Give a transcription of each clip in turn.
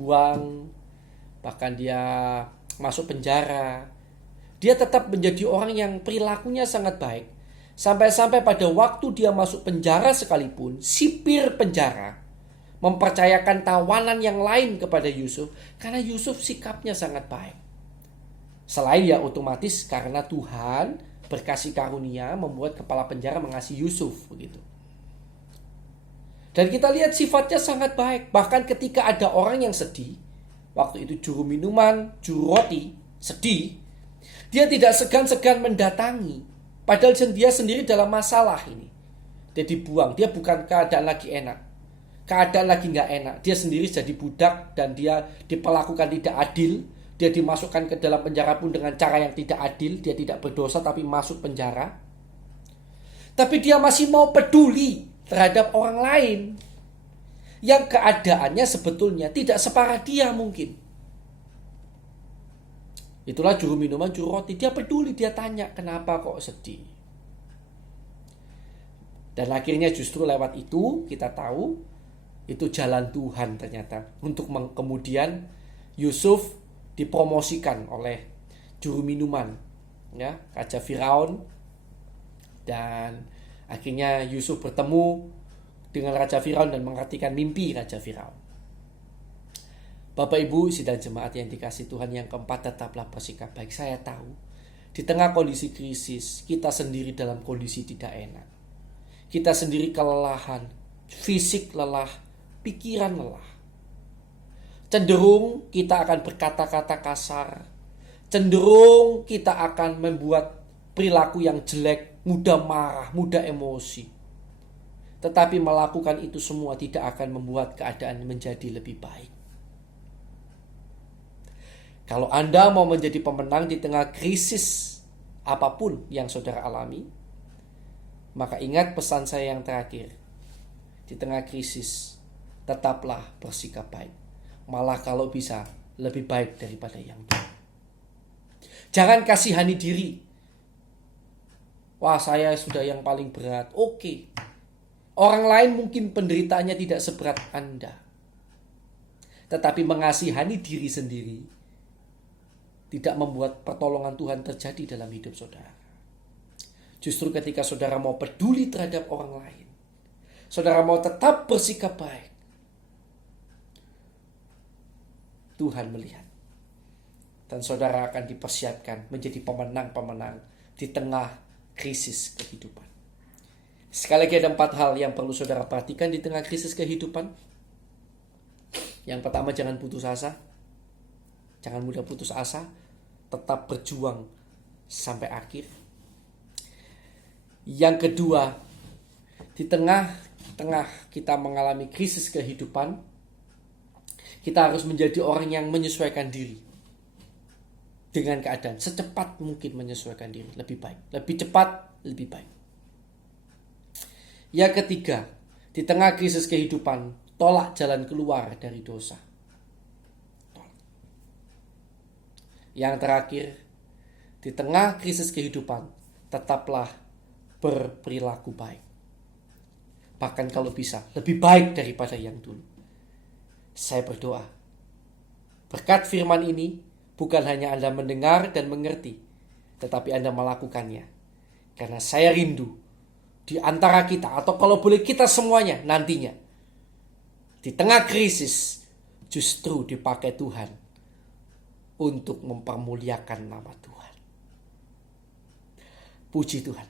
dibuang, bahkan dia masuk penjara. Dia tetap menjadi orang yang perilakunya sangat baik. Sampai-sampai pada waktu dia masuk penjara sekalipun, sipir penjara mempercayakan tawanan yang lain kepada Yusuf karena Yusuf sikapnya sangat baik. Selain ya otomatis karena Tuhan berkasih karunia membuat kepala penjara mengasihi Yusuf begitu. Dan kita lihat sifatnya sangat baik. Bahkan ketika ada orang yang sedih, waktu itu juru minuman, juru roti, sedih, dia tidak segan-segan mendatangi. Padahal dia sendiri dalam masalah ini. Dia dibuang, dia bukan keadaan lagi enak. Keadaan lagi gak enak. Dia sendiri jadi budak dan dia diperlakukan tidak adil. Dia dimasukkan ke dalam penjara pun dengan cara yang tidak adil. Dia tidak berdosa tapi masuk penjara. Tapi dia masih mau peduli terhadap orang lain yang keadaannya sebetulnya tidak separah dia mungkin. Itulah juru minuman, juru roti. Dia peduli, dia tanya kenapa kok sedih. Dan akhirnya justru lewat itu kita tahu itu jalan Tuhan ternyata. Untuk kemudian Yusuf dipromosikan oleh juru minuman, ya, Raja Firaun. Dan akhirnya Yusuf bertemu dengan Raja Firaun dan mengartikan mimpi Raja Firaun. Bapak Ibu sidang jemaat yang dikasih Tuhan, yang keempat, tetaplah bersikap baik. Saya tahu di tengah kondisi krisis kita sendiri dalam kondisi tidak enak. Kita sendiri kelelahan, fisik lelah, pikiran lelah. Cenderung kita akan berkata-kata kasar. Cenderung kita akan membuat perilaku yang jelek, mudah marah, mudah emosi. Tetapi melakukan itu semua tidak akan membuat keadaan menjadi lebih baik. Kalau Anda mau menjadi pemenang di tengah krisis apapun yang saudara alami, maka ingat pesan saya yang terakhir. Di tengah krisis, tetaplah bersikap baik. Malah kalau bisa, lebih baik daripada yang dulu. Jangan kasihani diri. Wah, saya sudah yang paling berat. Oke. Orang lain mungkin penderitaannya tidak seberat Anda. Tetapi mengasihani diri sendiri tidak membuat pertolongan Tuhan terjadi dalam hidup saudara. Justru ketika saudara mau peduli terhadap orang lain, saudara mau tetap bersikap baik, Tuhan melihat. Dan saudara akan dipersiapkan menjadi pemenang-pemenang di tengah krisis kehidupan. Sekali lagi ada 4 hal yang perlu saudara perhatikan di tengah krisis kehidupan. Yang pertama, jangan putus asa. Jangan mudah putus asa. Tetap berjuang sampai akhir. Yang kedua, di tengah-tengah kita mengalami krisis kehidupan, kita harus menjadi orang yang menyesuaikan diri dengan keadaan. Secepat mungkin menyesuaikan diri. Lebih baik. Lebih cepat, lebih baik. Yang ketiga, di tengah krisis kehidupan, tolak jalan keluar dari dosa. Yang terakhir, di tengah krisis kehidupan, tetaplah berperilaku baik. Bahkan kalau bisa, lebih baik daripada yang dulu. Saya berdoa, berkat firman ini, bukan hanya Anda mendengar dan mengerti, tetapi Anda melakukannya. Karena saya rindu, di antara kita, atau kalau boleh kita semuanya nantinya, di tengah krisis, justru dipakai Tuhan untuk mempermuliakan nama Tuhan. Puji Tuhan.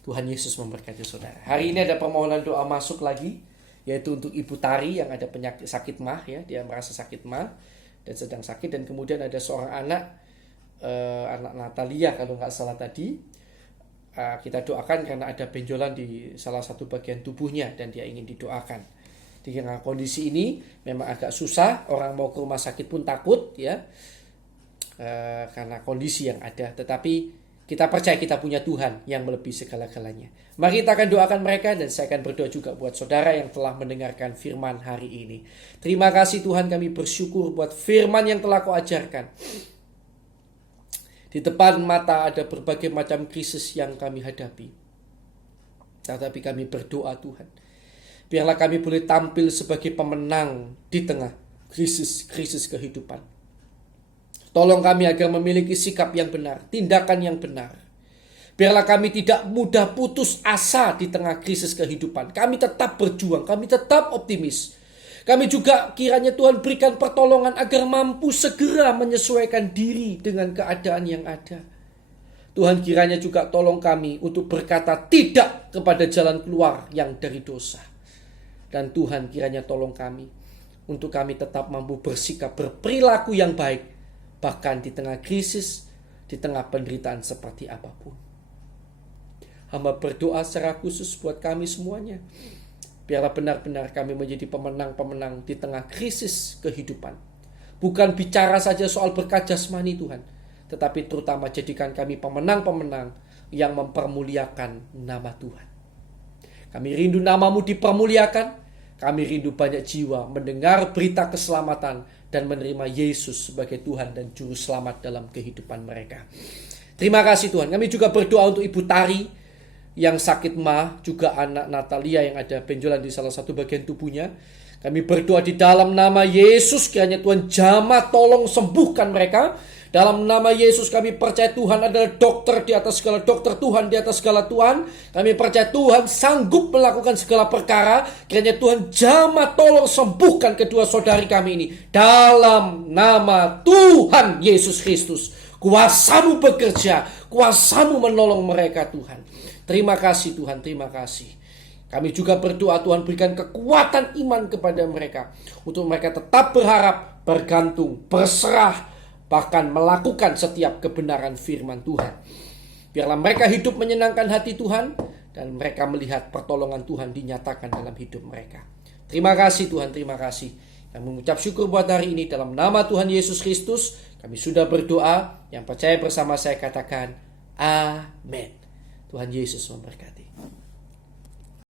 Tuhan Yesus memberkati saudara. Hari ini ada permohonan doa masuk lagi, yaitu untuk Ibu Tari yang ada penyakit sakit mah, ya, dia merasa sakit mah dan sedang sakit. Dan kemudian ada seorang anak Natalia kalau nggak salah tadi. Kita doakan karena ada benjolan di salah satu bagian tubuhnya dan dia ingin didoakan. Di tengah kondisi ini memang agak susah, orang mau ke rumah sakit pun takut, ya, karena kondisi yang ada. Tetapi kita percaya kita punya Tuhan yang melebihi segala-galanya. Mari kita akan doakan mereka, dan saya akan berdoa juga buat saudara yang telah mendengarkan firman hari ini. Terima kasih Tuhan, kami bersyukur buat firman yang telah Kau ajarkan. Di depan mata ada berbagai macam krisis yang kami hadapi. Tetapi kami berdoa Tuhan, biarlah kami boleh tampil sebagai pemenang di tengah krisis kehidupan. Tolong kami agar memiliki sikap yang benar, tindakan yang benar. Biarlah kami tidak mudah putus asa di tengah krisis kehidupan. Kami tetap berjuang, kami tetap optimis. Kami juga kiranya Tuhan berikan pertolongan agar mampu segera menyesuaikan diri dengan keadaan yang ada. Tuhan kiranya juga tolong kami untuk berkata tidak kepada jalan keluar yang dari dosa. Dan Tuhan kiranya tolong kami untuk kami tetap mampu bersikap, berperilaku yang baik, bahkan di tengah krisis, di tengah penderitaan seperti apapun. Hamba berdoa secara khusus buat kami semuanya. Biarlah benar-benar kami menjadi pemenang-pemenang di tengah krisis kehidupan. Bukan bicara saja soal berkat jasmani Tuhan, tetapi terutama jadikan kami pemenang-pemenang yang mempermuliakan nama Tuhan. Kami rindu namamu dipermuliakan. Kami rindu banyak jiwa mendengar berita keselamatan dan menerima Yesus sebagai Tuhan dan Juru Selamat dalam kehidupan mereka. Terima kasih Tuhan. Kami juga berdoa untuk Ibu Tari yang sakit mah, juga anak Natalia yang ada benjolan di salah satu bagian tubuhnya. Kami berdoa di dalam nama Yesus, kiranya Tuhan jamah tolong sembuhkan mereka. Dalam nama Yesus kami percaya Tuhan adalah dokter di atas segala dokter, Tuhan di atas segala Tuhan. Kami percaya Tuhan sanggup melakukan segala perkara. Kiranya Tuhan jamah tolong sembuhkan kedua saudari kami ini. Dalam nama Tuhan Yesus Kristus. Kuasamu bekerja, kuasamu menolong mereka Tuhan. Terima kasih Tuhan, terima kasih. Kami juga berdoa Tuhan berikan kekuatan iman kepada mereka. Untuk mereka tetap berharap, bergantung, berserah, bahkan melakukan setiap kebenaran firman Tuhan. Biarlah mereka hidup menyenangkan hati Tuhan, dan mereka melihat pertolongan Tuhan dinyatakan dalam hidup mereka. Terima kasih Tuhan, terima kasih. Kami mengucap syukur buat hari ini dalam nama Tuhan Yesus Kristus. Kami sudah berdoa, yang percaya bersama saya katakan, Amin. Tuhan Yesus memberkati.